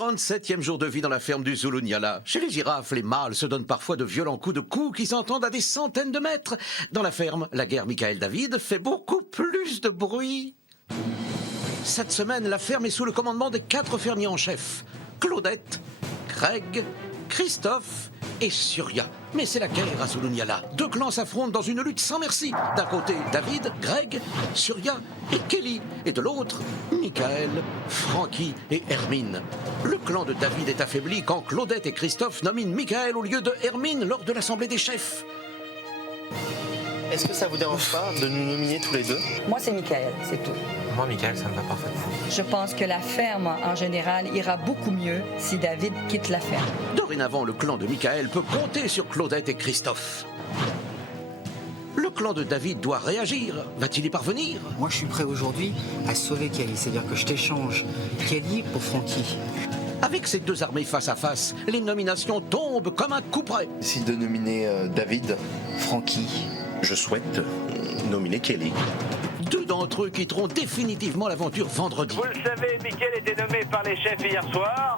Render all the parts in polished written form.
47e jour de vie dans la ferme du Zulu Nyala. Chez les girafes, les mâles se donnent parfois de violents coups de cou qui s'entendent à des centaines de mètres. Dans la ferme, la guerre Michael-David fait beaucoup plus de bruit. Cette semaine, la ferme est sous le commandement des 4 fermiers en chef. Claudette, Greg, Christophe et Surya. Mais c'est la guerre à Zulu Nyala. 2 clans s'affrontent dans une lutte sans merci. D'un côté, David, Greg, Surya et Kelly. Et de l'autre, Michael, Frankie et Hermine. Le clan de David est affaibli quand Claudette et Christophe nominent Michael au lieu de Hermine lors de l'assemblée des chefs. Est-ce que ça vous dérange pas de nous nominer tous les deux? Moi, c'est Michael, c'est tout. Moi, Michael, ça me va parfaitement. Je pense que la ferme, en général, ira beaucoup mieux si David quitte la ferme. Dorénavant, le clan de Michael peut compter sur Claudette et Christophe. Le clan de David doit réagir. Va-t-il y parvenir? Moi, je suis prêt aujourd'hui à sauver Kelly. C'est-à-dire que je t'échange Kelly pour Frankie. Avec ces 2 armées face à face, les nominations tombent comme un coup près. Décide de nominer David, Frankie. Je souhaite nominer Kelly. 2 d'entre eux quitteront définitivement l'aventure vendredi. Vous le savez, Michael était nommé par les chefs hier soir.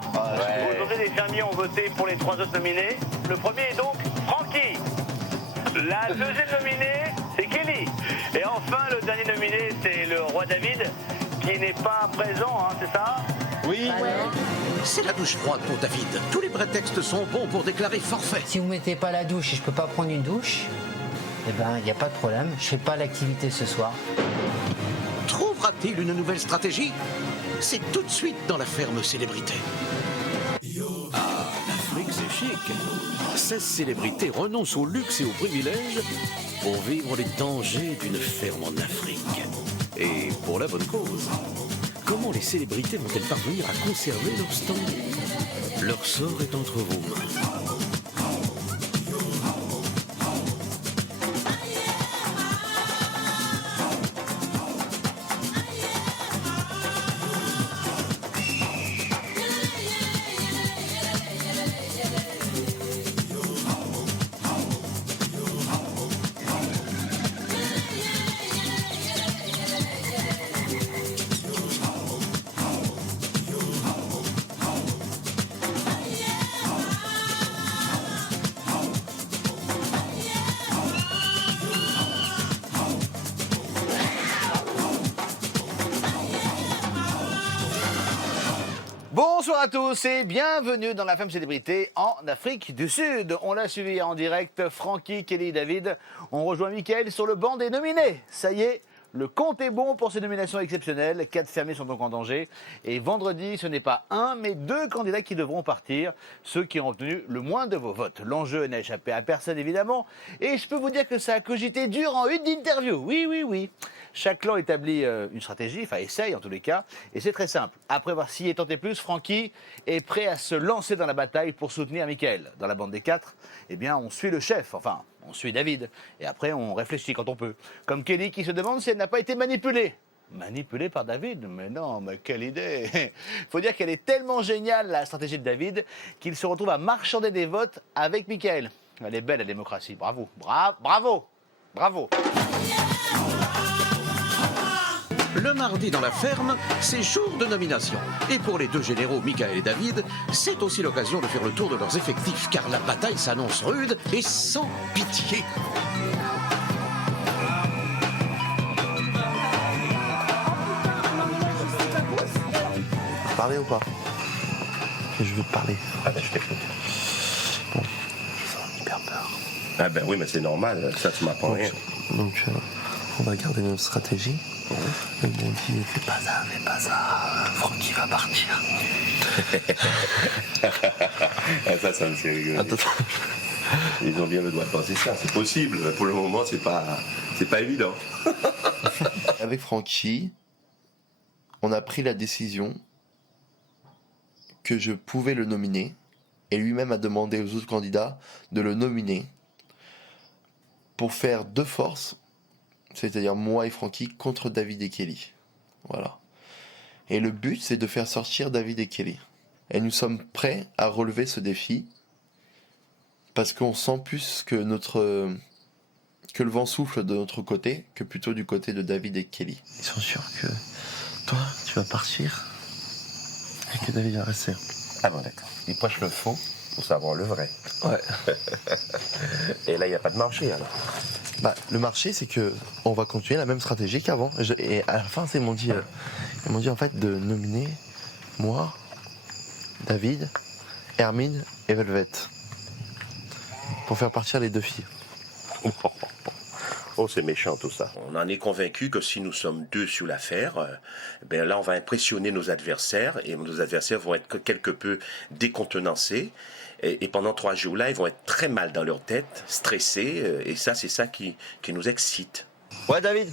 Aujourd'hui, les fermiers ont voté pour les 3 autres nominés. Le premier est donc Frankie. La deuxième nominée, c'est Kelly. Et enfin, le dernier nominé, c'est le roi David, qui n'est pas présent, hein, c'est ça? Oui. C'est la douche froide pour David. Tous les prétextes sont bons pour déclarer forfait. Si vous mettez pas la douche et je peux pas prendre une douche, eh ben, il n'y a pas de problème. Je fais pas l'activité ce soir. Trouvera-t-il une nouvelle stratégie? C'est tout de suite dans la ferme célébrité. Ah, l'Afrique, c'est chic. 16 célébrités renoncent au luxe et aux privilèges pour vivre les dangers d'une ferme en Afrique. Et pour la bonne cause. Comment les célébrités vont-elles parvenir à conserver leur stand? Leur sort est entre vos mains. Bonsoir à tous et bienvenue dans la Femme Célébrité en Afrique du Sud. On l'a suivi en direct, Frankie, Kelly et David. On rejoint Michael sur le banc des nominés. Ça y est, le compte est bon pour ces nominations exceptionnelles. 4 fermiers sont donc en danger. Et vendredi, ce n'est pas 1, mais 2 candidats qui devront partir. Ceux qui ont obtenu le moins de vos votes. L'enjeu n'a échappé à personne, évidemment. Et je peux vous dire que ça a cogité dur en une interview. Oui. Chaque clan établit une stratégie, enfin essaye en tous les cas, et c'est très simple. Après avoir scié tenté plus, Frankie est prêt à se lancer dans la bataille pour soutenir Michael. Dans la bande des 4, eh bien on suit le chef, enfin on suit David, et après on réfléchit quand on peut. Comme Kelly qui se demande si elle n'a pas été manipulée. Manipulée par David? Mais non, mais quelle idée! Il faut dire qu'elle est tellement géniale, la stratégie de David, qu'il se retrouve à marchander des votes avec Michael. Elle est belle la démocratie, bravo, bravo! Le mardi dans la ferme, c'est jour de nomination. Et pour les 2 généraux, Michael et David, c'est aussi l'occasion de faire le tour de leurs effectifs, car la bataille s'annonce rude et sans pitié. Parler ou pas? Je veux te parler. Ah ben, je t'écoute. Bon, j'ai hyper peur. Ah ben oui, mais c'est normal, ça tu m'apprends rien. Donc, on va garder notre stratégie. Le bon dit, fais pas ça, Francky va partir. Ah, ça me fait rigoler. Attends. Ils ont bien le droit de penser ça, c'est possible. Pour le moment, c'est pas évident. Avec Francky, on a pris la décision que je pouvais le nominer, et lui-même a demandé aux autres candidats de le nominer pour faire 2 forces, c'est-à-dire moi et Francky contre David et Kelly. Voilà. Et le but, c'est de faire sortir David et Kelly. Et nous sommes prêts à relever ce défi parce qu'on sent plus que le vent souffle de notre côté que plutôt du côté de David et Kelly. Ils sont sûrs que toi, tu vas partir et que David va rester. Ah bon, d'accord. Il poche le faux pour savoir le vrai. Ouais. Et là, il n'y a pas de marché, alors. Bah, le marché, c'est que on va continuer la même stratégie qu'avant. Et à la fin, ils m'ont dit en fait de nominer moi, David, Hermine et Velvet pour faire partir les 2 filles. Oh, c'est méchant tout ça. On en est convaincu que si nous sommes 2 sur l'affaire, ben là, on va impressionner nos adversaires et nos adversaires vont être quelque peu décontenancés. Et pendant 3 jours-là, ils vont être très mal dans leur tête, stressés. Et ça, c'est ça qui nous excite. Ouais, David.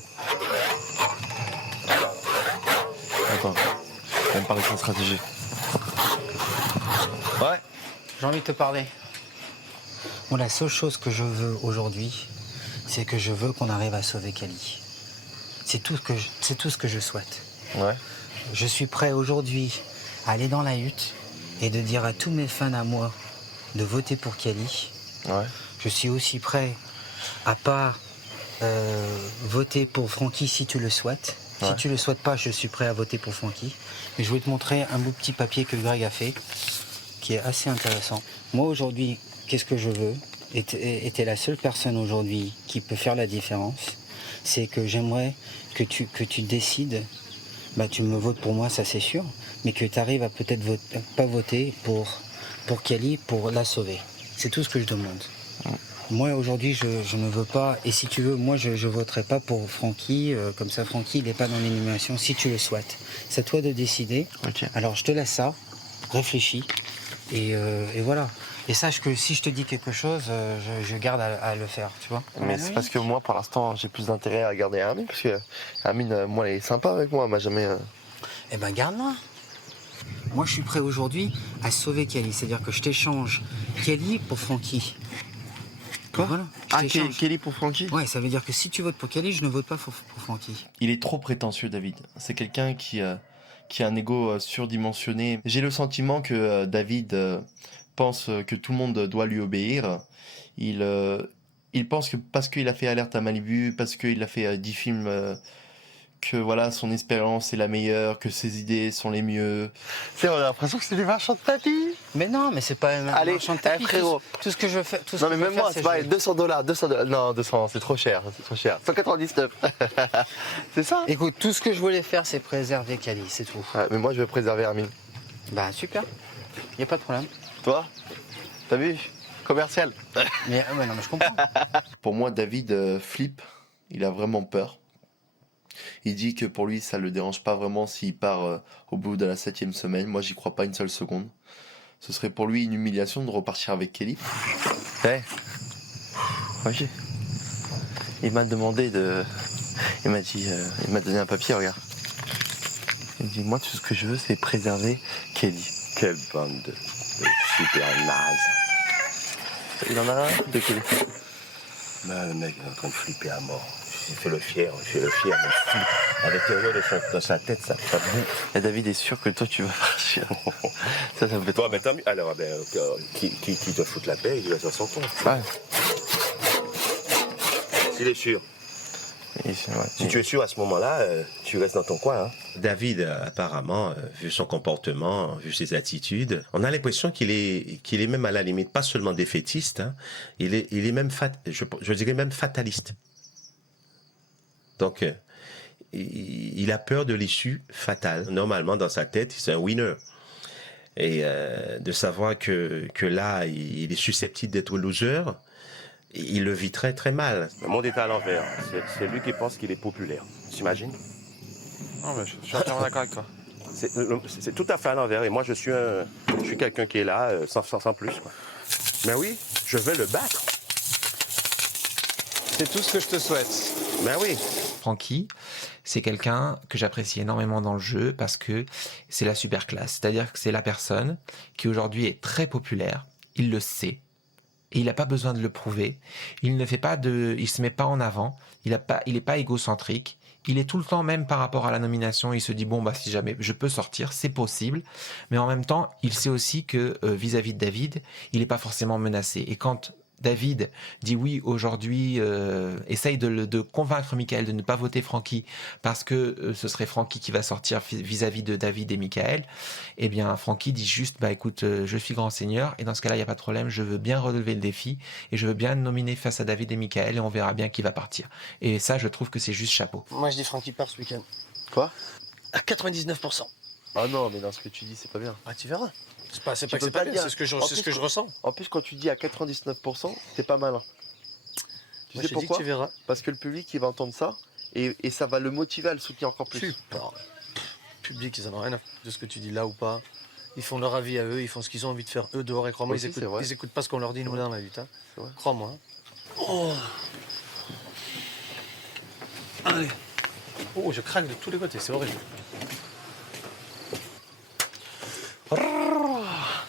Attends, je vais me parler de sa stratégie. Ouais. J'ai envie de te parler. Moi, la seule chose que je veux aujourd'hui, c'est que je veux qu'on arrive à sauver Kelly. C'est tout ce que je souhaite. Ouais. Je suis prêt aujourd'hui à aller dans la hutte et de dire à tous mes fans à moi de voter pour Kelly. Ouais. Je suis aussi prêt à pas voter pour Francky si tu le souhaites. Ouais. Si tu le souhaites pas, je suis prêt à voter pour Francky. Mais je vais te montrer un beau petit papier que Greg a fait, qui est assez intéressant. Moi aujourd'hui, qu'est-ce que je veux ? Et t'es la seule personne aujourd'hui qui peut faire la différence. C'est que j'aimerais que tu décides, bah tu me votes pour moi, ça c'est sûr, mais que tu arrives à peut-être pas voter pour Kelly, pour la sauver. C'est tout ce que je demande. Moi aujourd'hui je ne veux pas, et si tu veux, moi je voterai pas pour Francky, comme ça Francky il n'est pas dans l'élimination si tu le souhaites. C'est à toi de décider. Ok. Alors je te laisse ça, réfléchis, et voilà. Et sache que si je te dis quelque chose, je garde à le faire, tu vois. Mais c'est parce que moi, pour l'instant, j'ai plus d'intérêt à garder Hermine, parce que Hermine, moi, elle est sympa avec moi, elle m'a jamais... Eh ben garde-la. Moi je suis prêt aujourd'hui à sauver Kelly, c'est-à-dire que je t'échange Kelly pour Francky. Quoi ? Voilà, Ah, Kelly pour Francky ? Ouais, ça veut dire que si tu votes pour Kelly, je ne vote pas pour Francky. Il est trop prétentieux, David. C'est quelqu'un qui a un ego surdimensionné. J'ai le sentiment que David pense que tout le monde doit lui obéir. Il pense que parce qu'il a fait Alerte à Malibu, parce qu'il a fait 10 films, que voilà, son expérience est la meilleure, que ses idées sont les mieux. On a l'impression que c'est du marchand de tapis. Mais non, mais c'est pas un Allez, marchand de tapis. frérot. Tout ce que je fais. Non mais même moi, c'est pareil, $200. Non, 200, c'est trop cher. 199. C'est ça. Écoute, tout ce que je voulais faire, c'est préserver Kelly, c'est tout. Ouais, mais moi, je veux préserver Hermine. Bah super, y a pas de problème. Toi ? T'as vu ? Commercial. Mais ouais, non, mais je comprends. Pour moi, David flippe. Il a vraiment peur. Il dit que pour lui, ça le dérange pas vraiment s'il part au bout de la 7e semaine. Moi, j'y crois pas une seule seconde. Ce serait pour lui une humiliation de repartir avec Kelly. Ouais. Ok. Il m'a demandé de... Il m'a donné un papier, regarde. Il me dit, moi, tout ce que je veux, c'est préserver Kelly. Quelle bande de super naze. Il en a un de Kelly. Ben, le mec est en train de flipper à mort. Il fait le fier, mais il flippe. À l'intérieur de sa tête, ça boue. Et David est sûr que toi, tu vas partir. ça me fait trop... Bon, ben tant mieux. Alors, qui te fout la paix, il va sur son compte. Ouais. S'il est sûr. Si tu es sûr à ce moment-là, tu restes dans ton coin. Hein. David, apparemment, vu son comportement, vu ses attitudes, on a l'impression qu'il est même à la limite, pas seulement défaitiste, hein, il est même, je dirais même fataliste. Donc, il a peur de l'issue fatale. Normalement, dans sa tête, c'est un winner. Et de savoir que là, il est susceptible d'être loser, il le vit très très mal. Le monde est à l'envers. C'est lui qui pense qu'il est populaire. T'imagines ? Non, mais je suis entièrement d'accord avec toi. C'est tout à fait à l'envers. Et moi, je suis quelqu'un qui est là, sans plus. Quoi. Mais oui, je vais le battre. C'est tout ce que je te souhaite. Ben oui. Francky, c'est quelqu'un que j'apprécie énormément dans le jeu parce que c'est la super classe. C'est-à-dire que c'est la personne qui aujourd'hui est très populaire. Il le sait. Et il n'a pas besoin de le prouver. Il se met pas en avant. Il est pas égocentrique. Il est tout le temps, même par rapport à la nomination, il se dit bon si jamais je peux sortir, c'est possible. Mais en même temps, il sait aussi que vis-à-vis de David, il n'est pas forcément menacé. Et quand David dit oui aujourd'hui, essaye de convaincre Michael de ne pas voter Francky parce que ce serait Francky qui va sortir vis-à-vis de David et Michael, eh bien Francky dit juste bah écoute, je suis grand seigneur et dans ce cas-là il n'y a pas de problème, je veux bien relever le défi et je veux bien nominer face à David et Michael et on verra bien qui va partir. Et ça je trouve que c'est juste chapeau. Moi je dis Francky part ce week-end. Quoi? À 99%. Ah non, mais dans ce que tu dis, c'est pas bien. Ah tu verras. C'est pas Tu que peux c'est pas pas bien, dire. c'est ce que je, En c'est plus, ce que je ressens. En plus, quand tu dis à 99%, t'es pas malin. Tu Moi, sais je te dis pourquoi? que tu verras. Parce que le public, il va entendre ça et ça va le motiver à le soutenir encore plus. Super. Public, ils en ont rien à foutre de ce que tu dis là ou pas. Ils font leur avis à eux, ils font ce qu'ils ont envie de faire eux dehors et crois-moi, Aussi, c'est ils vrai. écoutent pas ce qu'on leur dit nous dans la lutte. Hein. C'est vrai. Crois-moi. Hein. Oh. Allez. Oh, je craque de tous les côtés, c'est horrible.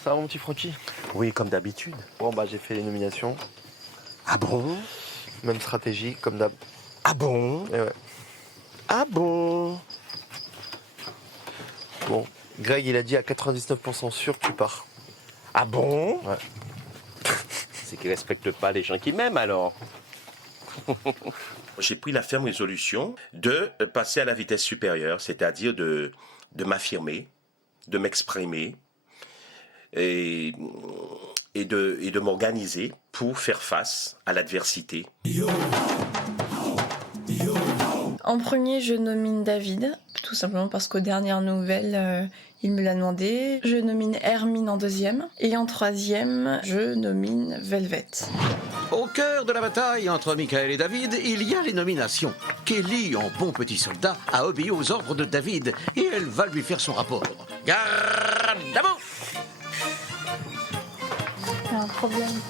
Ça va mon petit Francky? Oui, comme d'habitude. Bon bah j'ai fait les nominations. Ah bon? Même stratégie, comme d'hab. Ah bon? Et ouais. Ah bon? Bon, Greg il a dit à 99% sûr tu pars. Ah bon? Ouais. C'est qu'il respecte pas les gens qui m'aiment alors. J'ai pris la ferme résolution de passer à la vitesse supérieure, c'est-à-dire de m'affirmer, de m'exprimer et de m'organiser pour faire face à l'adversité. En premier, je nomine David, tout simplement parce qu'aux dernières nouvelles, il me l'a demandé. Je nomine Hermine en deuxième. Et en troisième, je nomine Velvet. Au cœur de la bataille entre Michael et David, il y a les nominations. Kelly, en bon petit soldat, a obéi aux ordres de David et elle va lui faire son rapport. Garde à vous! Il y a un problème.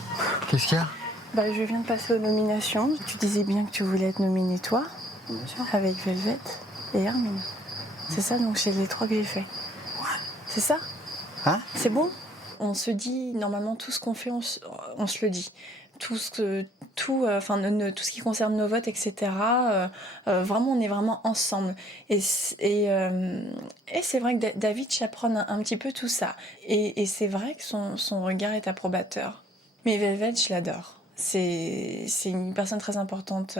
Qu'est-ce qu'il y a? Bah, je viens de passer aux nominations. Tu disais bien que tu voulais être nominé toi, Bien sûr. avec Velvet et Hermine. C'est ça, donc c'est les trois que j'ai fait. C'est ça? Hein? C'est bon? On se dit, normalement, tout ce qu'on fait, on se le dit. Tout ce qui concerne nos votes, etc. Vraiment, on est vraiment ensemble. Et c'est vrai que David chaperonne un petit peu tout ça. Et c'est vrai que son regard est approbateur. Mais Velvet, je l'adore. C'est une personne très importante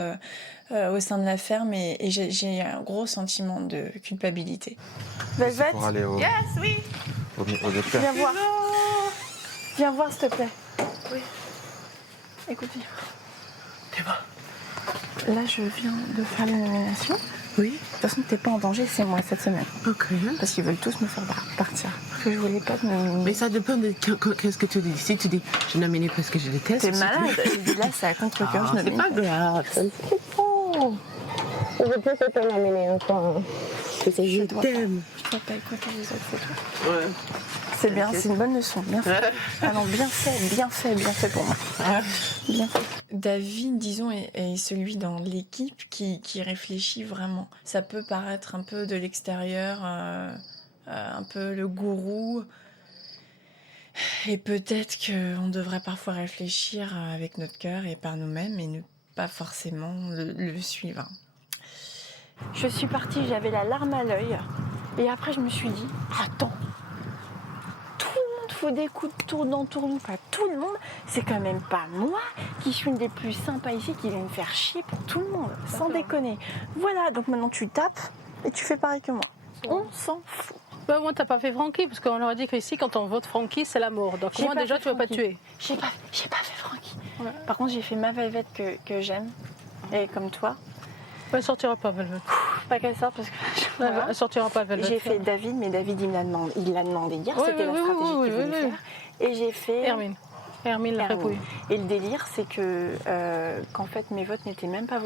au sein de la ferme et j'ai un gros sentiment de culpabilité. Velvet, Pour aller au, yes, oui. au docteur. Viens voir. Viens voir, s'il te plaît. Oui. Écoute, viens. T'es bon? Là, je viens de faire les nominations. Oui. De toute façon, t'es pas en danger, c'est moi cette semaine. Ok. Parce qu'ils veulent tous me faire partir. Parce que je voulais pas me... Mais ça dépend de qu'est-ce que tu dis. Si tu dis, je nominée parce que je déteste. T'es malade. Je dis là, c'est à contre-cœur, je C'est nomine. pas grave. Oh, je peux te nominer encore. Je t'aime. Je dois pas écouter les autres, c'est tout. Ouais. C'est bien, c'est une bonne leçon. Bien fait. Ah non, bien fait pour moi. Bien fait. David, disons, est celui dans l'équipe qui réfléchit vraiment. Ça peut paraître un peu de l'extérieur, un peu le gourou. Et peut-être qu'on devrait parfois réfléchir avec notre cœur et par nous-mêmes et ne pas forcément le suivre. Je suis partie, j'avais la larme à l'œil. Et après, je me suis dit, attends, tout le monde fout des coups de tourne pas tout le monde. C'est quand même pas moi qui suis une des plus sympas ici qui vient me faire chier pour tout le monde, sans déconner. Voilà, donc maintenant tu tapes et tu fais pareil que moi. On s'en fout. Bah, moi, t'as pas fait Francky, parce qu'on aurait dit qu'ici, quand on vote Francky, c'est la mort. Donc, moi, déjà, tu vas pas tuer. J'ai pas fait Francky. Ouais. Par contre, j'ai fait ma Velvet que j'aime, et comme toi. Elle sortira pas, Velvet. Pas qu'elle sorte, parce que... Voilà. Elle sortira pas, Velvet. J'ai fait David, mais David, il l'a demandé hier, c'était la stratégie qu'il voulait faire. Et j'ai fait... Hermine l'a fait. Et le délire, c'est que qu'en fait, mes votes n'étaient même pas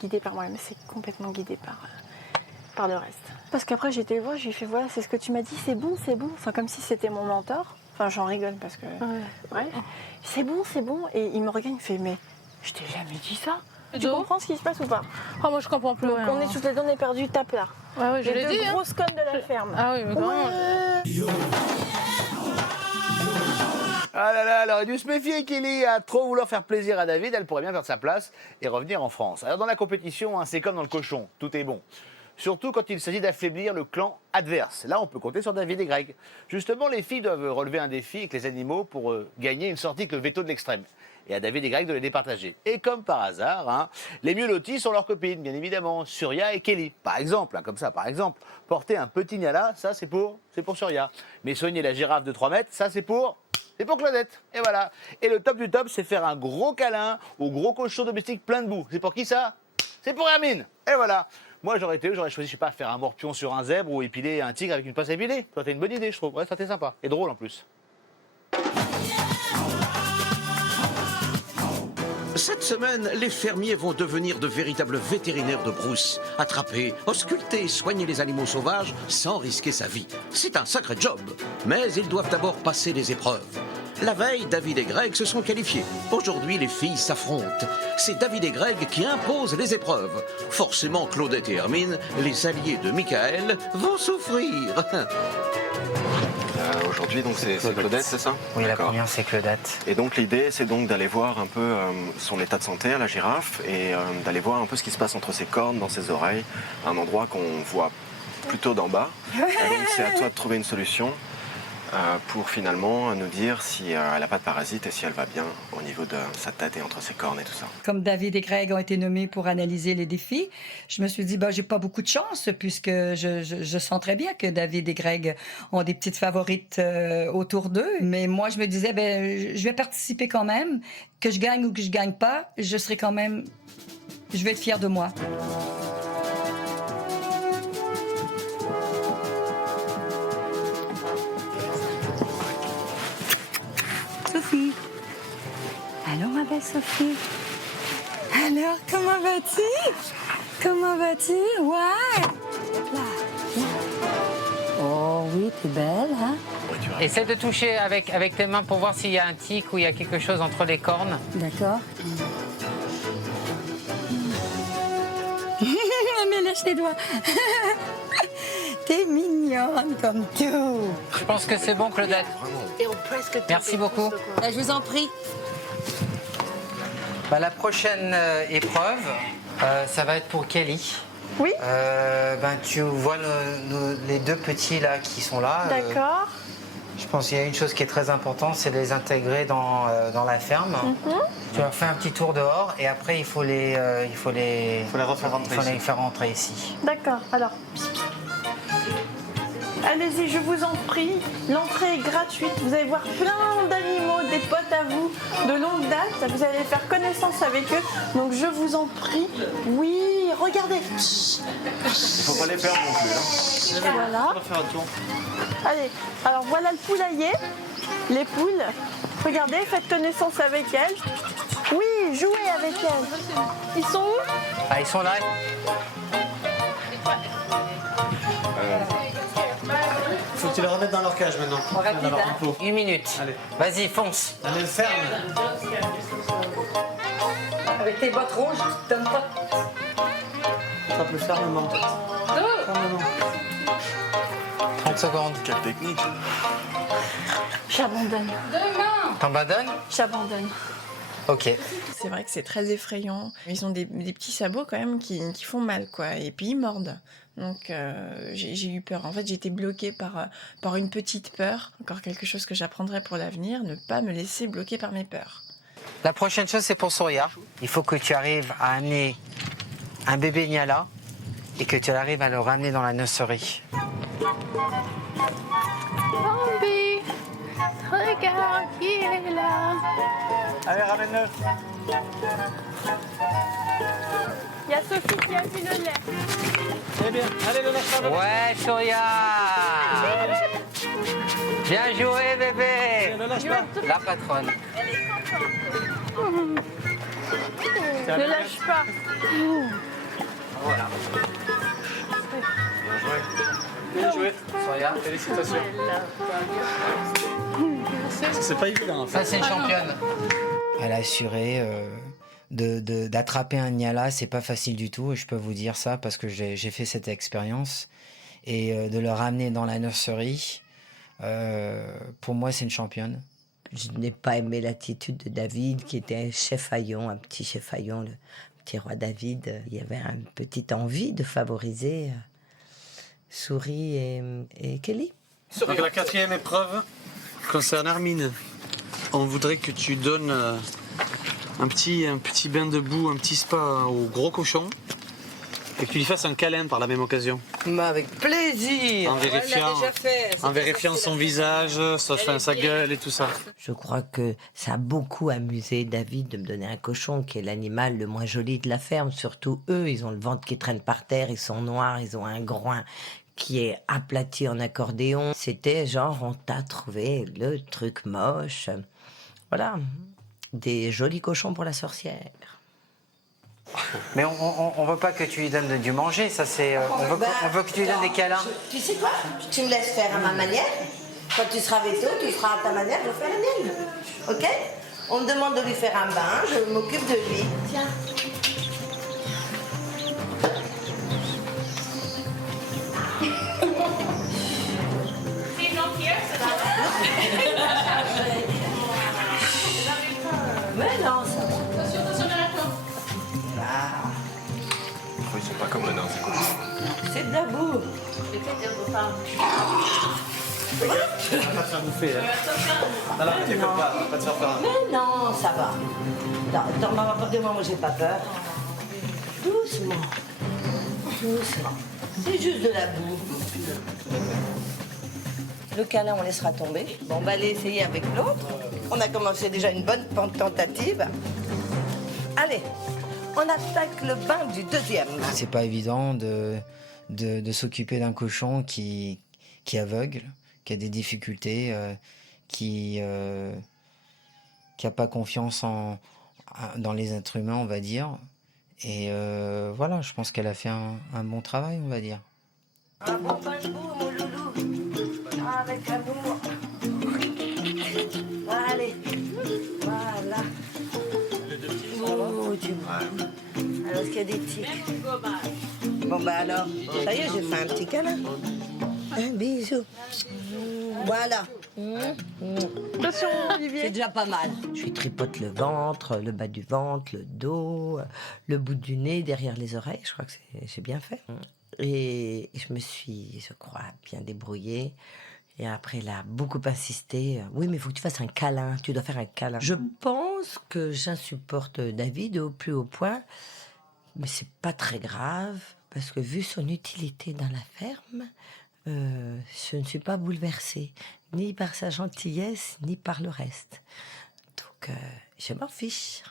guidés par moi-même, c'est complètement guidé par le reste. Parce qu'après, j'ai été le voir, j'ai fait, voilà, c'est ce que tu m'as dit, c'est bon. Enfin, comme si c'était mon mentor. Enfin, j'en rigole parce que... Ouais. C'est bon. Et il me regarde, il me fait, mais je t'ai jamais dit ça. Tu comprends ce qui se passe ou pas? Ah, moi, je comprends plus. Donc, on est toutes les deux, on est perdu, tape là. Ah oui, je l'ai dit. Les deux grosses connes de la ferme. Ah oui, mais comment... Ah là là, elle aurait dû se méfier, Kelly. À trop vouloir faire plaisir à David, elle pourrait bien perdre sa place et revenir en France. Alors dans la compétition, c'est comme dans le cochon, tout est bon. Surtout quand il s'agit d'affaiblir le clan adverse. Là, on peut compter sur David et Greg. Justement, les filles doivent relever un défi avec les animaux pour gagner une sortie avec le veto de l'extrême. et à David et Greg de les départager. Et comme par hasard, hein, les mieux lotis sont leurs copines, bien évidemment, Surya et Kelly. Par exemple, hein, comme ça, par exemple, porter un petit Niala, ça c'est pour Surya. Mais soigner la girafe de 3 mètres, ça c'est pour Claudette. Et voilà. Et le top du top, c'est faire un gros câlin au gros cochon domestique plein de boue. C'est pour qui ça? C'est pour Hermine. Et voilà. Moi, j'aurais choisi, je sais pas, faire un morpion sur un zèbre ou épiler un tigre avec une pince à épiler. Toi, t'as une bonne idée, je trouve. Ouais, ça t'est sympa. Et drôle en plus. Cette semaine, les fermiers vont devenir de véritables vétérinaires de brousse. Attraper, ausculter et soigner les animaux sauvages sans risquer sa vie. C'est un sacré job. Mais ils doivent d'abord passer des épreuves. La veille, David et Greg se sont qualifiés. Aujourd'hui, les filles s'affrontent. C'est David et Greg qui imposent les épreuves. Forcément, Claudette et Hermine, les alliés de Michael, vont souffrir. Aujourd'hui, donc c'est Claudette, c'est ça? Oui, la première, c'est Claudette. Et donc l'idée, c'est donc d'aller voir un peu son état de santé à la girafe et d'aller voir un peu ce qui se passe entre ses cornes, dans ses oreilles, un endroit qu'on voit plutôt d'en bas. Et donc c'est à toi de trouver une solution pour finalement nous dire si elle n'a pas de parasite et si elle va bien au niveau de sa tête et entre ses cornes et tout ça. Comme David et Greg ont été nommés pour analyser les défis, je me suis dit, j'ai pas beaucoup de chance puisque je sens très bien que David et Greg ont des petites favorites autour d'eux. Mais moi, je me disais, je vais participer quand même. Que je gagne ou que je gagne pas, je serai quand même... Je vais être fière de moi. Sophie. Alors, ma belle Sophie. Alors, comment vas-tu? Comment vas-tu? Ouais. Oh oui, t'es belle, hein? Essaie de toucher avec tes mains pour voir s'il y a un tic ou il y a quelque chose entre les cornes. D'accord. Mais lâche tes doigts. T'es mignonne comme tout. Je pense que c'est bon, Claudette. Merci beaucoup. Je vous en prie. La prochaine épreuve, ça va être pour Kelly. Oui. Tu vois les deux petits là qui sont là. D'accord. Je pense qu'il y a une chose qui est très importante, c'est de les intégrer dans la ferme. Tu leur fais un petit tour dehors et après il faut les faire rentrer ici. D'accord. Alors. Allez-y, je vous en prie. L'entrée est gratuite. Vous allez voir plein d'animaux, des potes à vous de longue date. Vous allez faire connaissance avec eux. Donc je vous en prie. Oui, regardez. Il faut pas les perdre non plus. Hein. Voilà. On va faire un tour. Allez, alors voilà le poulailler. Les poules. Regardez, faites connaissance avec elles. Oui, jouez avec elles. Ils sont où? Ils sont là. Faut que tu les remettes dans leur cage maintenant. Dans leur enclos. 1 minute. Allez. Vas-y, fonce. Allez, ferme. Avec tes bottes rouges, tu donnes pas. Attrape le fermement. Fermement. 30 secondes. Quelle technique. J'abandonne. T'abandonnes? J'abandonne. Ok. C'est vrai que c'est très effrayant. Ils ont des petits sabots quand même qui font mal, quoi. Et puis ils mordent. Donc j'ai eu peur. En fait, j'ai été bloquée par une petite peur. Encore quelque chose que j'apprendrai pour l'avenir, ne pas me laisser bloquer par mes peurs. La prochaine chose, c'est pour Surya. Il faut que tu arrives à amener un bébé Niala et que tu arrives à le ramener dans la nurserie. Bambi, regarde qui est là. Allez, ramène-le. Il y a Sophie qui a vu le lait. Très bien. Allez, le lâche pas. Ouais, Surya. Bien joué, bébé. Ne lâche pas. La patronne. Ne lâche pas. Voilà. Bien joué. Surya. Félicitations. C'est pas évident. Ça, c'est une championne. Elle a assuré d'attraper un Niala, c'est pas facile du tout. Et je peux vous dire ça parce que j'ai fait cette expérience. Et de le ramener dans la nurserie, pour moi, c'est une championne. Je n'ai pas aimé l'attitude de David, qui était un chef-haillon, un petit chef-haillon, le petit roi David. Il y avait une petite envie de favoriser Souris et Kelly. Donc la quatrième épreuve concerne Hermine. On voudrait que tu donnes un petit bain de boue, un petit spa au gros cochon. Et que tu lui fasses un câlin par la même occasion. Bah, avec plaisir. En vérifiant son visage, sa gueule et tout ça. Je crois que ça a beaucoup amusé David de me donner un cochon qui est l'animal le moins joli de la ferme. Surtout eux, ils ont le ventre qui traîne par terre, ils sont noirs, ils ont un groin qui est aplati en accordéon. C'était genre, on t'a trouvé le truc moche. Voilà, des jolis cochons pour la sorcière. Mais on veut pas que tu lui donnes du manger, ça c'est. On veut que tu lui donnes des câlins. Tu sais quoi? Tu me laisses faire à ma manière. Quand tu seras veto, tu feras à ta manière, je ferai la mienne. Ok? On me demande de lui faire un bain, je m'occupe de lui. Tiens. Mais non, ça va. Ils sont pas comme le nain, c'est cool. C'est de la boue. Tu vas pas te faire bouffer là. Non, t'inquiète pas, on va pas te faire peur. Mais non, ça va. Dans ma part de moi, j'ai pas peur. Doucement. Doucement. C'est juste de la boue. Le câlin, on laissera tomber. Bon, on va aller essayer avec l'autre. On a commencé déjà une bonne tentative. Allez, on attaque le bain du deuxième. C'est pas évident de s'occuper d'un cochon qui est aveugle, qui a des difficultés, qui a pas confiance dans les êtres humains, on va dire. Et voilà, je pense qu'elle a fait un bon travail, on va dire. Un bon bain de boue, mon loulou. Avec amour. Allez, voilà. Oh, tu vois. Alors, est-ce qu'il y a des tics? Bon, bah alors, ça y est, j'ai fait un petit câlin. Un bisou. Voilà. Attention, Olivier. C'est déjà pas mal. Je lui tripote le ventre, le bas du ventre, le dos, le bout du nez, derrière les oreilles. Je crois que j'ai bien fait. Et je me suis, je crois, bien débrouillée. Et après, il a beaucoup insisté. Oui, mais il faut que tu fasses un câlin. Tu dois faire un câlin. Je pense que j'insupporte David au plus haut point. Mais c'est pas très grave. Parce que vu son utilité dans la ferme, je ne suis pas bouleversée. Ni par sa gentillesse, ni par le reste. Donc, je m'en fiche.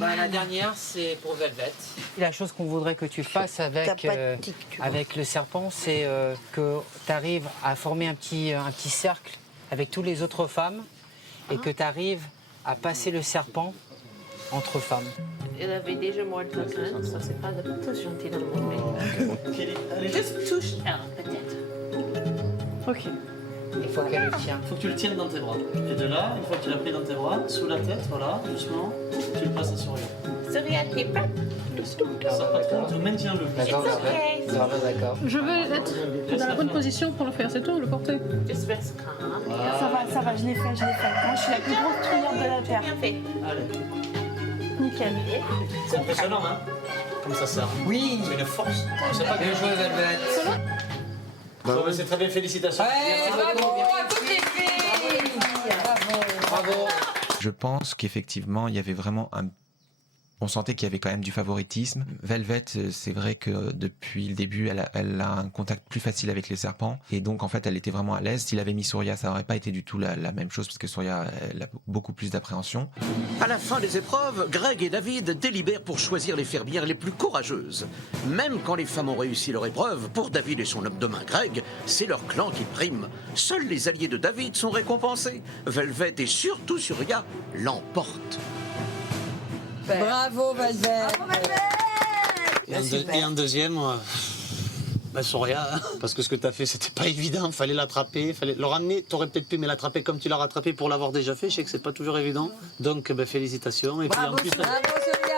La dernière, c'est pour Velvet. La chose qu'on voudrait que tu fasses avec le serpent, c'est que tu arrives à former un petit cercle avec toutes les autres femmes et que tu arrives à passer le serpent entre femmes. Elle avait déjà mordu quelqu'un, ça c'est pas le plus gentil dans le monde. Mais... Juste touche elle, peut-être. Ok. Il faut qu'elle le tienne. Il faut que tu le tiennes dans tes bras. Et de là, une fois que tu l'as pris dans tes bras, sous la tête, voilà, doucement, tu le passes à Soria. Soria, t'es pas Ça pas trop, tu maintiens-le. D'accord, d'accord. Je veux être dans la bonne position pour le faire, c'est tout, le porter. Just rest calm. Ça va, je l'ai fait. Moi, je suis la plus grosse trouillante de la Terre. Bien fait. Allez. Nickel. C'est impressionnant, hein? Comme ça sert. Oui. C'est une force. C'est pas bien joué, Velvet. Bon, c'est très bien, félicitations. Ouais, bravo à toutes les filles. Bravo. Je pense qu'effectivement, il y avait vraiment on sentait qu'il y avait quand même du favoritisme. Velvet, c'est vrai que depuis le début, elle a un contact plus facile avec les serpents. Et donc, en fait, elle était vraiment à l'aise. S'il avait mis Soria, ça n'aurait pas été du tout la même chose, parce que Soria, elle a beaucoup plus d'appréhension. À la fin des épreuves, Greg et David délibèrent pour choisir les fermières les plus courageuses. Même quand les femmes ont réussi leur épreuve, pour David et son homme de main Greg, c'est leur clan qui prime. Seuls les alliés de David sont récompensés. Velvet et surtout Soria l'emportent. Bravo, Velvet. Et en deuxième, Soria, hein, parce que ce que tu as fait, c'était pas évident. Fallait l'attraper, fallait le ramener. Tu aurais peut-être pu, mais l'attraper comme tu l'as rattrapé pour l'avoir déjà fait. Je sais que c'est pas toujours évident. Donc, félicitations. Et bravo, puis en plus, bravo, Soria.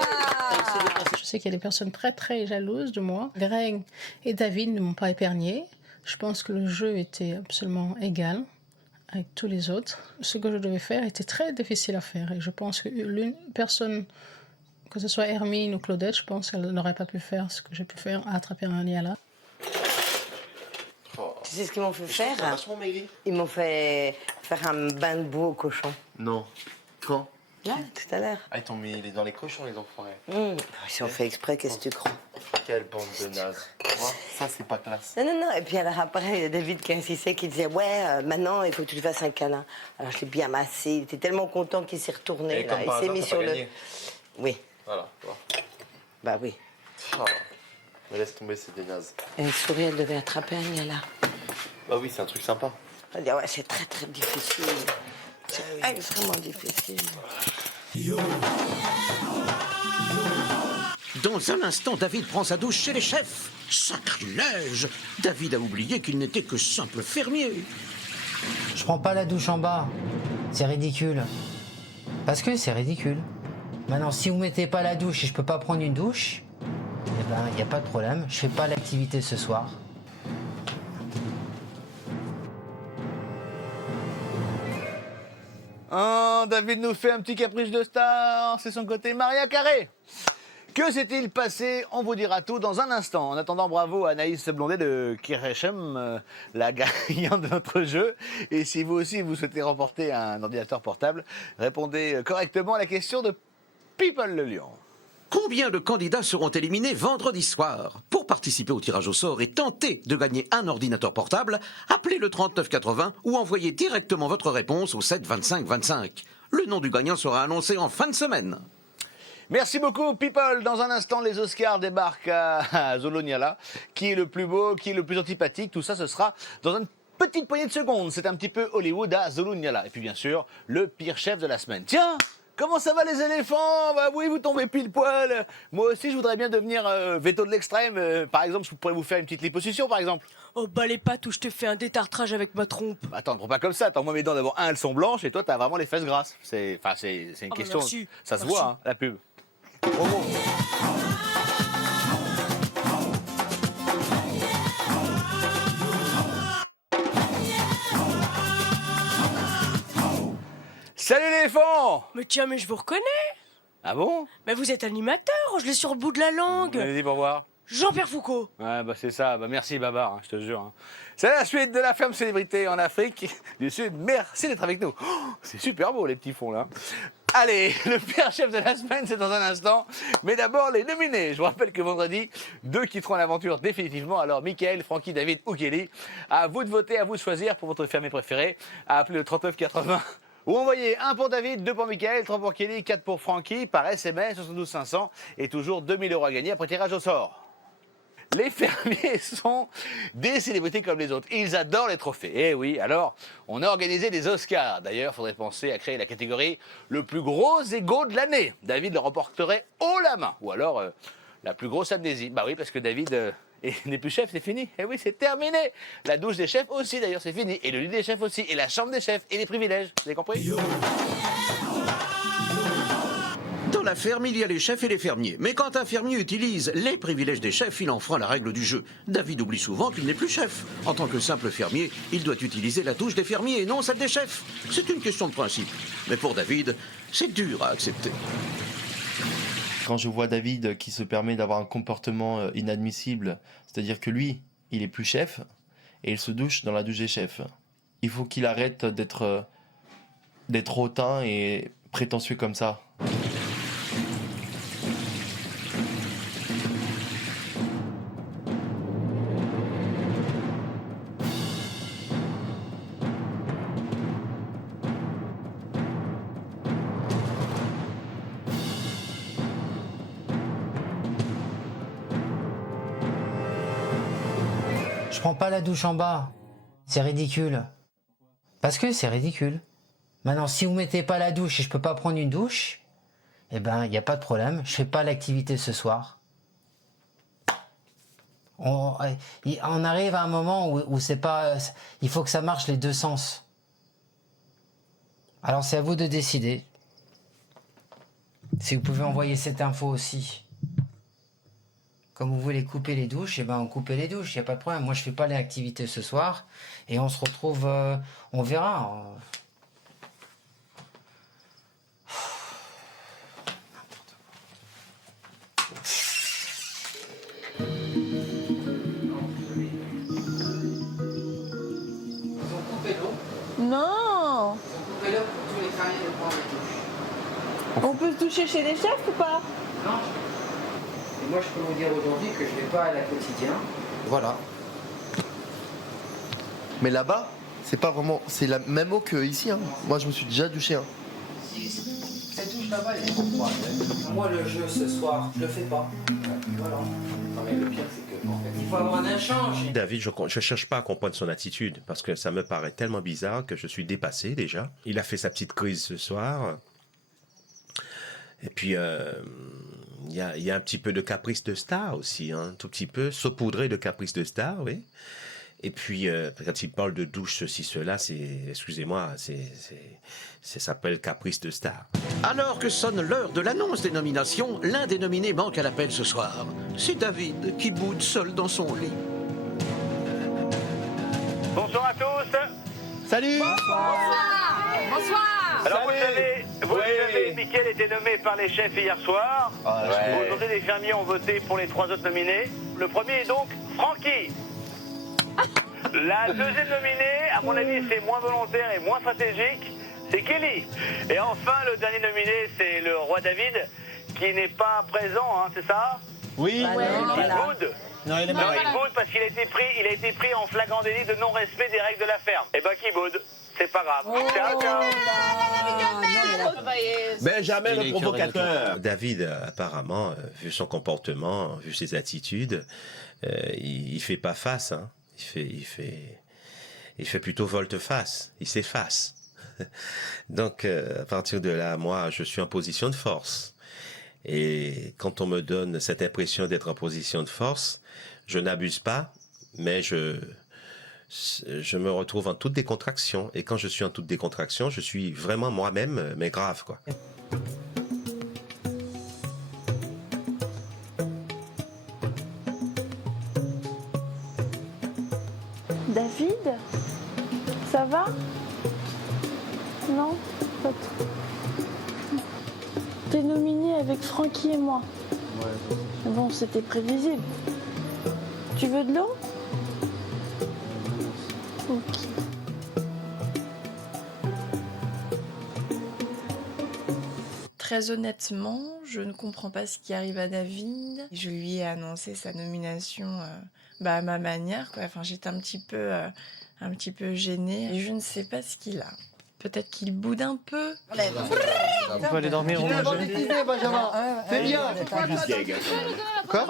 Je sais qu'il y a des personnes très très jalouses de moi. Greg et David ne m'ont pas épargné. Je pense que le jeu était absolument égal avec tous les autres. Ce que je devais faire était très difficile à faire. Et je pense que l'une personne, que ce soit Hermine ou Claudette, je pense qu'elle n'aurait pas pu faire ce que j'ai pu faire, à attraper un liala. Tu sais ce qu'ils m'ont fait faire? Ils m'ont fait faire un bain de boue au cochon. Non. Quand? Là, tout à l'heure. Ah, ils t'ont mis dans les cochons, les enfoirés. Ils ont fait exprès, qu'est-ce que tu crois? Quelle bande de nazes. Ça, c'est pas classe. Non. Et puis alors après, il y a David qui insistait, qui disait ouais, maintenant il faut que tu lui fasses un câlin. Alors je l'ai bien massé. Il était tellement content qu'il s'est retourné. Et Là. comme Il par s'est hasard, mis t'as sur pas le. gagné. Oui. Voilà. Tu vois. Bah oui. Oh. Mais laisse tomber, c'est des nazes. Et une souris, elle devait attraper un Niala. Bah oui, c'est un truc sympa. Elle dit ouais, c'est très très difficile. C'est extrêmement difficile. Dans un instant, David prend sa douche chez les chefs. Sacrilège! David a oublié qu'il n'était que simple fermier. Je prends pas la douche en bas. C'est ridicule. Parce que c'est ridicule. Maintenant, si vous mettez pas la douche et je peux pas prendre une douche, eh ben, y a pas de problème. Je fais pas l'activité ce soir. Oh, David nous fait un petit caprice de star, c'est son côté Maria Carré. Que s'est-il passé? On vous dira tout dans un instant. En attendant, bravo à Anaïs Blondet de Kirchem, la gagnante de notre jeu. Et si vous aussi vous souhaitez remporter un ordinateur portable, répondez correctement à la question de People le Lion. Combien de candidats seront éliminés vendredi soir? Pour participer au tirage au sort et tenter de gagner un ordinateur portable, appelez le 3980 ou envoyez directement votre réponse au 7 25 25. Le nom du gagnant sera annoncé en fin de semaine. Merci beaucoup, People. Dans un instant, les Oscars débarquent à Zoloniala. Qui est le plus beau, qui est le plus antipathique? Tout ça, ce sera dans une petite poignée de secondes. C'est un petit peu Hollywood à Zoloniala. Et puis, bien sûr, le pire chef de la semaine. Tiens! Comment ça va les éléphants? Bah oui, vous tombez pile poil. Moi aussi, je voudrais bien devenir veto de l'extrême. Par exemple, je pourrais vous faire une petite liposuction, par exemple. Oh bah les pattes où je te fais un détartrage avec ma trompe. Attends, ne prends pas comme ça. Attends, moi mes dents d'abord, elles sont blanches et toi, t'as vraiment les fesses grasses. C'est une question. Merci. Ça se Merci. voit, hein, la pub. Bravo. Salut l'éléphant! Mais tiens, mais je vous reconnais. Ah bon? Mais vous êtes animateur, je l'ai sur le bout de la langue. Allez-y pour voir. Jean-Pierre Foucault. Ouais, bah c'est ça. Bah merci Babar, hein, je te jure. Hein. C'est la suite de la ferme célébrité en Afrique du Sud. Merci d'être avec nous. Oh, c'est super beau les petits fonds là. Allez, le pire chef de la semaine, c'est dans un instant. Mais d'abord, les nominés. Je vous rappelle que vendredi, 2 quitteront l'aventure définitivement. Alors, Mickaël, Francky, David ou Kelly, à vous de voter, à vous de choisir pour votre fermier préféré. À appeler le 3980. Ou envoyez 1 pour David, 2 pour Mickaël, 3 pour Kelly, 4 pour Francky, par SMS, 72 500. Et toujours 2000 € à gagner après tirage au sort. Les fermiers sont des célébrités comme les autres. Ils adorent les trophées. Eh oui, alors, on a organisé des Oscars. D'ailleurs, il faudrait penser à créer la catégorie le plus gros égo de l'année. David le remporterait haut la main. Ou alors, la plus grosse amnésie. Bah oui, parce que David n'est plus chef, c'est fini. Eh oui, c'est terminé. La douche des chefs aussi, d'ailleurs, c'est fini. Et le lit des chefs aussi. Et la chambre des chefs. Et les privilèges. Vous avez compris ? Dans la ferme, il y a les chefs et les fermiers. Mais quand un fermier utilise les privilèges des chefs, il enfreint la règle du jeu. David oublie souvent qu'il n'est plus chef. En tant que simple fermier, il doit utiliser la touche des fermiers et non celle des chefs. C'est une question de principe. Mais pour David, c'est dur à accepter. Quand je vois David qui se permet d'avoir un comportement inadmissible, c'est-à-dire que lui, il est plus chef et il se douche dans la douche des chefs. Il faut qu'il arrête d'être hautain et prétentieux comme ça. Je prends pas la douche en bas. C'est ridicule. Parce que c'est ridicule. Maintenant, si vous mettez pas la douche et je peux pas prendre une douche, eh ben, il n'y a pas de problème. Je fais pas l'activité ce soir. On arrive à un moment où c'est pas... Il faut que ça marche les deux sens. Alors, c'est à vous de décider. Si vous pouvez envoyer cette info aussi. Comme vous voulez couper les douches, eh ben on coupe les douches, il n'y a pas de problème. Moi, je fais pas les activités ce soir. Et on se retrouve... on verra. Non. Ils ont coupé l'eau pour tous les fermiers de prendre les douches. On peut se toucher chez les chefs ou pas? Non. Et moi, je peux vous dire aujourd'hui que je ne vais pas à la quotidien. Voilà. Mais là-bas, c'est pas vraiment. C'est la même eau qu'ici. Hein. Moi, je me suis déjà douché. Hein. Cette douche là-bas, elle est trop froide. Moi, le jeu ce soir, je le fais pas. Voilà. Non, mais le pire, c'est que, en fait, il faut avoir un échange. David, je ne cherche pas à comprendre son attitude parce que ça me paraît tellement bizarre que je suis dépassé déjà. Il a fait sa petite crise ce soir. Et puis, il y a un petit peu de caprice de star aussi, hein, un tout petit peu, saupoudré de caprice de star, oui. Et puis, quand il parle de douche, ceci, cela, excusez-moi, ça s'appelle caprice de star. Alors que sonne l'heure de l'annonce des nominations, l'un des nominés manque à l'appel ce soir. C'est David qui boude seul dans son lit. Bonsoir à tous. Salut. Bonsoir. Alors vous le savez, Mickaël était nommé par les chefs hier soir. Aujourd'hui, les fermiers ont voté pour les 3 autres nominés. Le premier est donc Francky. La deuxième nominée, à mon avis, c'est moins volontaire et moins stratégique, c'est Kelly. Et enfin, le dernier nominé, c'est le roi David, qui n'est pas présent, hein, c'est ça? Oui. Il boude. Non, il est Non, il boude parce qu'il a été pris en flagrant délit de non-respect des règles de la ferme. Eh ben, qui boude? C'est pas grave. Ciao, ciao. Benjamin le provocateur. David, apparemment, vu son comportement, vu ses attitudes, il fait pas face, hein. Il fait plutôt volte-face. Il s'efface. Donc, à partir de là, moi, je suis en position de force. Et quand on me donne cette impression d'être en position de force, je n'abuse pas, mais je me retrouve en toute décontraction. Et quand je suis en toute décontraction, je suis vraiment moi-même, mais grave, quoi. David, ça va? Non? Pas trop. T'es nominé avec Francky et moi. Ouais. Bon, c'était prévisible. Tu veux de l'eau? Ok. Très honnêtement, je ne comprends pas ce qui arrive à David. Je lui ai annoncé sa nomination à ma manière, quoi. Enfin, j'étais un petit peu gênée. Et je ne sais pas ce qu'il a. Peut-être qu'il boude un peu. On peut aller dormir au manger. Benjamin. Fais bien. Quoi?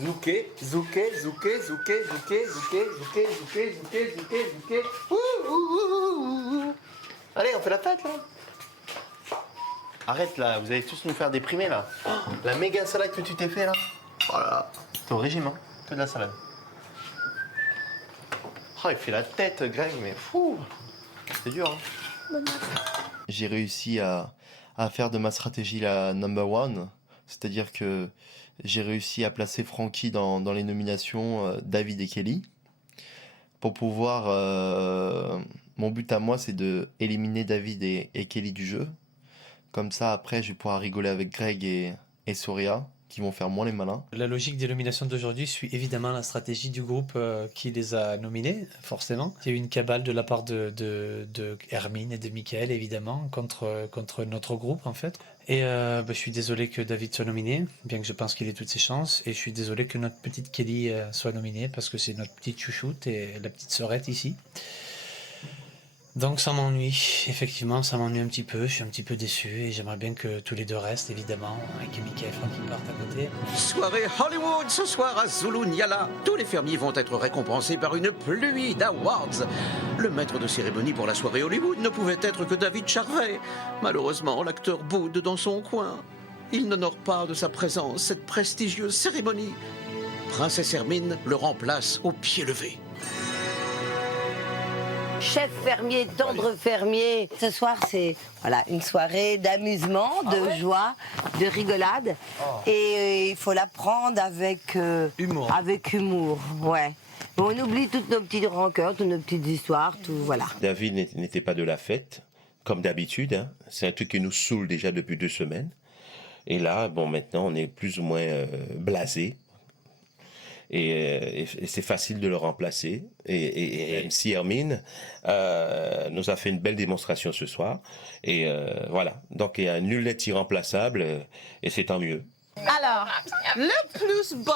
Zouké, zouké, zouké, zouké, zouké, zouké, zouké, zouké, zouké, zouké, zouké. Allez, on fait la fête là. Arrête là, vous allez tous nous faire déprimer là. La méga salade que tu t'es fait là. Voilà. T'es au régime, hein. Que de la salade. Oh, il fait la tête, Greg, mais fou. C'est dur, hein. J'ai réussi à faire de ma stratégie la number one. C'est-à-dire que j'ai réussi à placer Francky dans les nominations David et Kelly. Pour pouvoir... mon but à moi, c'est de éliminer David et Kelly du jeu. Comme ça, après, je vais pouvoir rigoler avec Greg et Soria, qui vont faire moins les malins. La logique des nominations d'aujourd'hui suit évidemment la stratégie du groupe qui les a nominés, forcément. Il y a eu une cabale de la part de Hermine et de Mickaël, évidemment, contre notre groupe, en fait. Et je suis désolé que David soit nominé, bien que je pense qu'il ait toutes ses chances. Et je suis désolé que notre petite Kelly soit nominée, parce que c'est notre petite chouchoute et la petite sœurette ici. Donc ça m'ennuie, effectivement, ça m'ennuie un petit peu, je suis un petit peu déçu et j'aimerais bien que tous les deux restent, évidemment, et que Mickaël et Francky partent à côté. Soirée Hollywood ce soir à Zulu Nyala. Tous les fermiers vont être récompensés par une pluie d'awards. Le maître de cérémonie pour la soirée Hollywood ne pouvait être que David Charvet. Malheureusement, l'acteur boude dans son coin. Il n'honore pas de sa présence cette prestigieuse cérémonie. Princesse Hermine le remplace au pied levé. Chef fermier, tendre fermier. Ce soir, c'est une soirée d'amusement, de joie, de rigolade. Et il faut la prendre avec humour. Avec humour, ouais. On oublie toutes nos petites rancœurs, toutes nos petites histoires, tout, voilà. David n'était pas de la fête, comme d'habitude. Hein. C'est un truc qui nous saoule déjà depuis 2 semaines. Et là, bon, maintenant, on est plus ou moins blasé. et c'est facile de le remplacer. Et MC Hermine nous a fait une belle démonstration ce soir. Et voilà, donc il y a nul n'est irremplaçable et c'est tant mieux. Alors, le plus beau.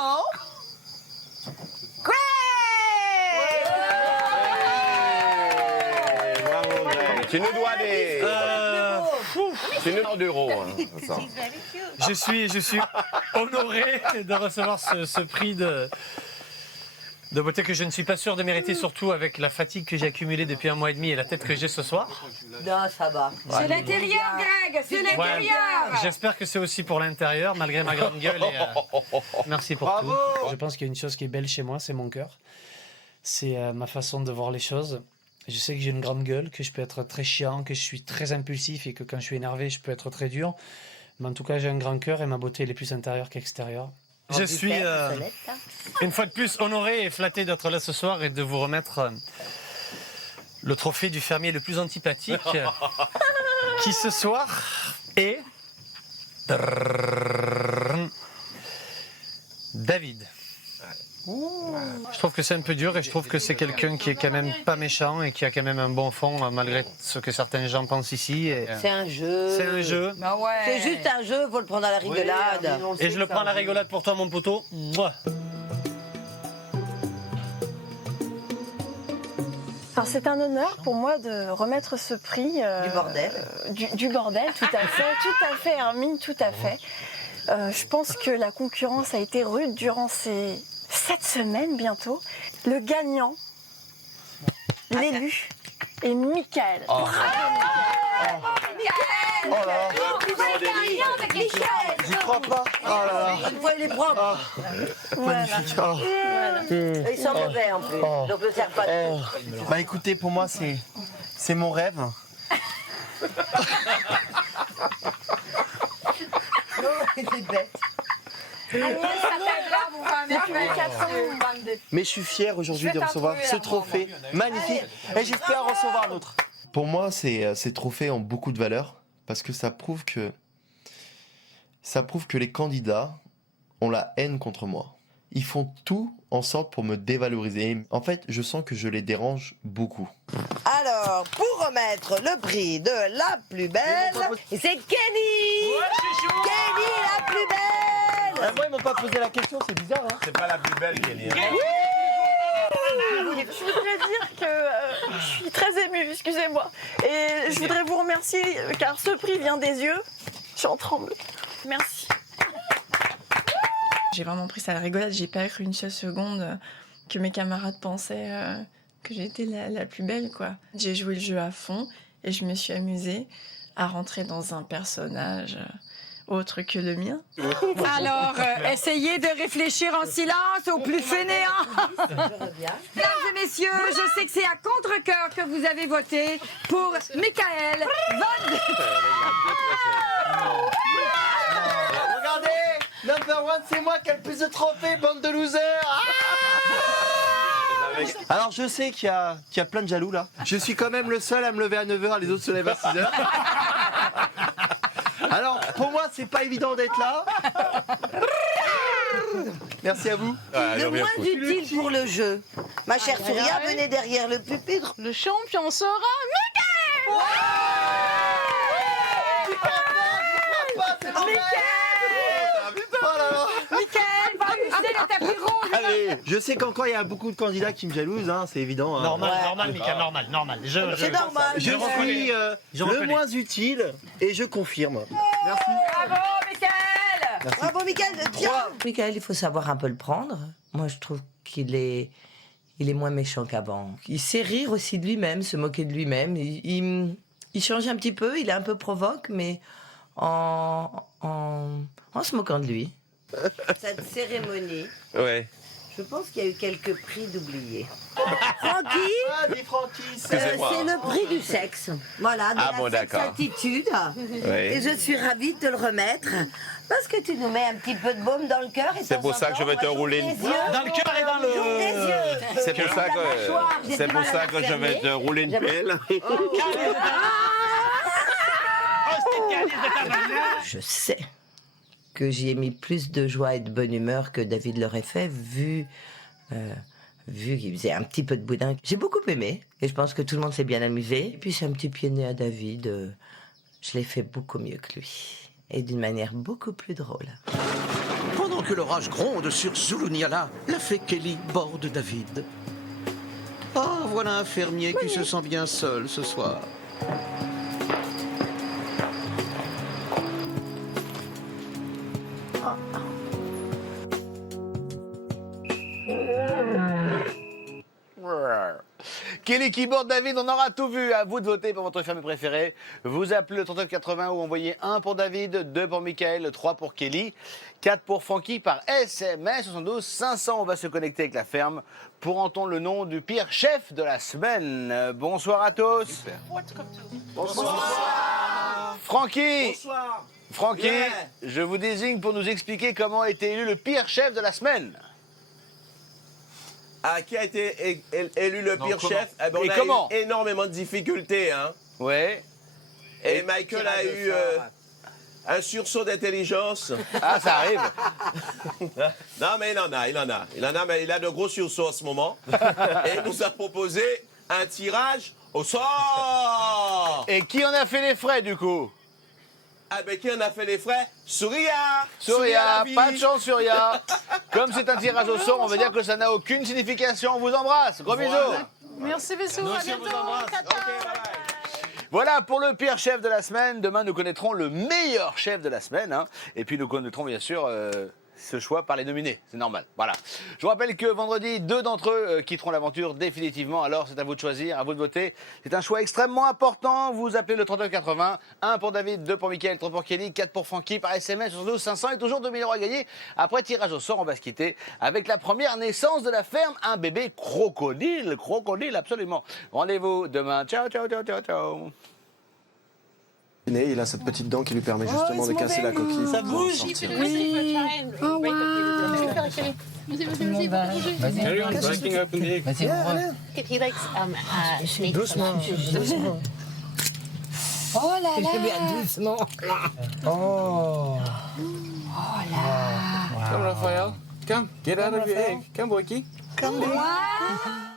Tu nous dois des... Tu nous dois d'euros. Hein, je suis honoré de recevoir ce prix de beauté que je ne suis pas sûr de mériter, surtout avec la fatigue que j'ai accumulée depuis 1 mois et demi et la tête que j'ai ce soir. Non, ça va. C'est l'intérieur, Greg, c'est l'intérieur. J'espère que c'est aussi pour l'intérieur, malgré ma grande gueule. Merci pour tout. Je pense qu'il y a une chose qui est belle chez moi, c'est mon cœur. C'est ma façon de voir les choses. Je sais que j'ai une grande gueule, que je peux être très chiant, que je suis très impulsif et que quand je suis énervé, je peux être très dur. Mais en tout cas, j'ai un grand cœur et ma beauté elle est plus intérieure qu'extérieure. Je suis une fois de plus honoré et flatté d'être là ce soir et de vous remettre le trophée du fermier le plus antipathique qui ce soir est David. Je trouve que c'est un peu dur et je trouve que c'est quelqu'un qui est quand même pas méchant et qui a quand même un bon fond malgré ce que certains gens pensent ici. C'est un jeu. C'est un jeu. Bah ouais. C'est juste un jeu, faut le prendre à la rigolade. Et je le prends à la rigolade pour toi, mon poteau. Mouah. Alors c'est un honneur pour moi de remettre ce prix. Du bordel. Du bordel, tout à fait, Hermine, tout à fait. Je pense que la concurrence a été rude durant ces 7 semaines bientôt. Le gagnant, l'élu, est Michael. Oh. Michael. Oh là là. J'y crois pas. Oh là là. Une fois, il est propre. Magnifique. Oh. Il sent mauvais en plus, donc le serre pas. Bah écoutez, pour moi, c'est mon rêve. Il est bête. Mais je suis fier aujourd'hui de recevoir ce trophée magnifique et j'espère recevoir un autre. Pour moi, ces trophées ont beaucoup de valeur parce que ça prouve que les candidats ont la haine contre moi. Ils font tout en sorte pour me dévaloriser. En fait, je sens que je les dérange beaucoup. Alors, pour remettre le prix de la plus belle, c'est Kenny. Kenny, la plus belle. Moi, ils m'ont pas posé la question, c'est bizarre. Hein. C'est pas la plus belle, Kelly. Je voudrais dire que je suis très émue, excusez-moi. Et je voudrais vous remercier car ce prix vient des yeux. J'en tremble. Merci. J'ai vraiment pris ça à la rigolade. J'ai pas cru une seule seconde que mes camarades pensaient que j'étais la plus belle, quoi. J'ai joué le jeu à fond et je me suis amusée à rentrer dans un personnage autre que le mien. Alors, essayez de réfléchir en silence au plus fainéant. Mesdames et messieurs, je sais que c'est à contre-cœur que vous avez voté pour Michael Van. Regardez, number one, c'est moi qui ai le plus de trophées, bande de losers. Alors je sais qu'il y a plein de jaloux là. Je suis quand même le seul à me lever à 9h, les autres se lèvent à 6h. Alors pour moi c'est pas évident d'être là. Merci à vous. Le moins utile pour le jeu. Ma chère Souria, venez derrière le pupitre. Le champion sera Michael. Michael va user le tapis rouge. Allez. Je sais qu'encore il y a beaucoup de candidats qui me jalousent, hein, c'est évident. Hein. Normal, Mika, normal. C'est normal. Je suis le moins utile et je confirme. Merci. Bravo, Michael. Merci. Bravo, Michael. Tiens. Michael, il faut savoir un peu le prendre. Moi, je trouve qu'il est moins méchant qu'avant. Il sait rire aussi de lui-même, se moquer de lui-même. Il change un petit peu, il est un peu provoque, mais en se moquant de lui. Cette cérémonie, Ouais. je pense qu'il y a eu quelques prix d'oubliés. Francky, c'est le prix du sexe. Voilà, de la sexatitude. Ouais. Et je suis ravie de te le remettre parce que tu nous mets un petit peu de baume dans le cœur. C'est pour ça que je vais te rouler une... Dans le cœur et dans le... C'est pour ça que je vais te rouler une pelle. Je sais que j'y ai mis plus de joie et de bonne humeur que David l'aurait fait, vu qu'il faisait un petit peu de boudin. J'ai beaucoup aimé, et je pense que tout le monde s'est bien amusé. Et puis c'est un petit pied né à David, je l'ai fait beaucoup mieux que lui, et d'une manière beaucoup plus drôle. Pendant que l'orage gronde sur Zulunyala, la fée Kelly borde David. Ah, voilà un fermier qui se sent bien seul ce soir. Kelly qui borde David, on aura tout vu. À vous de voter pour votre fermier préféré. Vous appelez le 3980 ou envoyez 1 pour David, 2 pour Michael, 3 pour Kelly, 4 pour Francky par SMS 72 500. On va se connecter avec la ferme pour entendre le nom du pire chef de la semaine. Bonsoir à tous. Bonsoir. Francky. Bonsoir. Francky, Yeah. je vous désigne pour nous expliquer comment a été élu le pire chef de la semaine. Qui a été élu le pire chef? Et On a comment? eu énormément de difficultés. Hein. Ouais. Et Michael a eu un sursaut d'intelligence. Ah, ça arrive. Non, mais il en a, mais il a de gros sursauts en ce moment. Et il nous a proposé un tirage au sort. Et qui en a fait les frais, du coup? Ah ben, qui en a fait les frais? Souria. Souria, la vie. pas de chance, Souria. Comme c'est un tirage au sort, on va dire que ça n'a aucune signification. On vous embrasse. Gros bisous. Merci, bisous, à bientôt. Voilà pour le pire chef de la semaine. Demain, nous connaîtrons le meilleur chef de la semaine. Hein. Et puis, nous connaîtrons bien sûr ce choix par les nominés. C'est normal. Voilà. Je vous rappelle que vendredi, 2 d'entre eux quitteront l'aventure définitivement. Alors, c'est à vous de choisir, à vous de voter. C'est un choix extrêmement important. Vous appelez le 3980. 1 pour David, 2 pour Michael, 3 pour Kelly, 4 pour Francky par SMS. 72 500 et toujours 2 000 € à gagner. Après tirage au sort, on va se quitter avec la première naissance de la ferme. Un bébé crocodile. Crocodile, absolument. Rendez-vous demain. Ciao, ciao, ciao, ciao, ciao. Il a cette petite dent qui lui permet justement de casser la coquille. Ça pour bouge. sortir. Oui. Oh, wow. Vas-y, doucement. Oh là là. Doucement. Oh. Oh là. Come, Raphael. Come, get out of your egg. Come, Boyki. Come on.